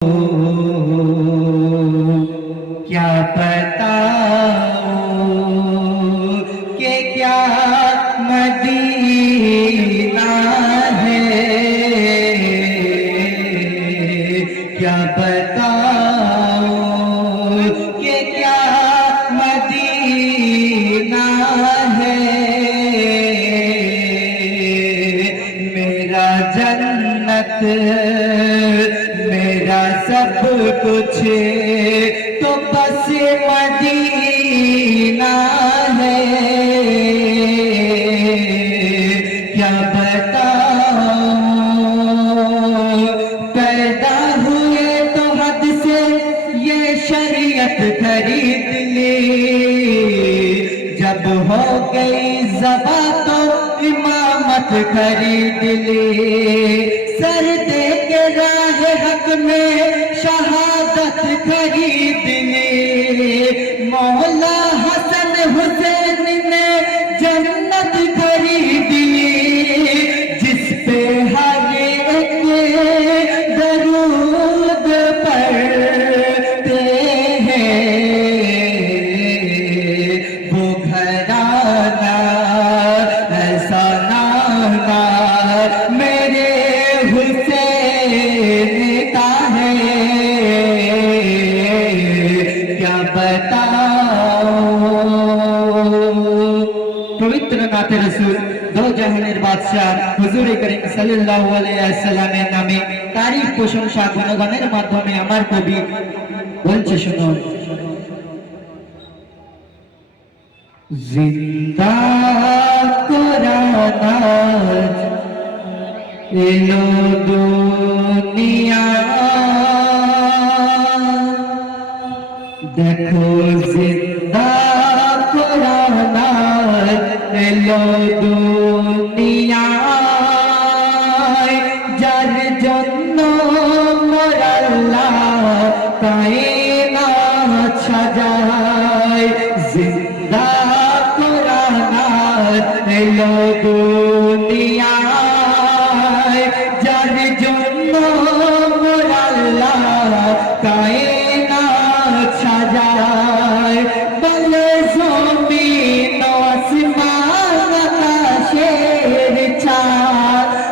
क्या बताऊं कि क्या मदीना है, क्या बताऊं कि क्या मदीना है। मेरा जन्नत मेरा सब कुछ तो बस मदीना है। क्या बताऊं पैदा हुए तो हद से ये शरीयत खरीद ली, जब हो गई ज़बा तो इमामत खरीद ली। सर दे के राह हक में शहादत खरीद ली। मौला हसन हुसैन ने जन्नत खरीद ली, जिस पे हर एक दरूद पढ़ते हैं। वो घराना ऐसा नाना मेरे हुसैन का है। क्या बताऊं पवित्र नाते रसूल दो জাহানের বাদশাহ হুজুর করিম সাল্লাল্লাহু আলাইহি ওয়াসাল্লামের নামে তারিফ প্রশংসা গুণগানের মাধ্যমে আমার কবি বলছে শুনুন। জিন্দা কোরআন আজ এলো দুনিয়া, দেখো জিন্দা কোরআন আজ এলো দুনিয়ায়। যার জন্য মোর আল্লাহ কায়নাত সাজায়। জিন্দা কোরআন আজ এলো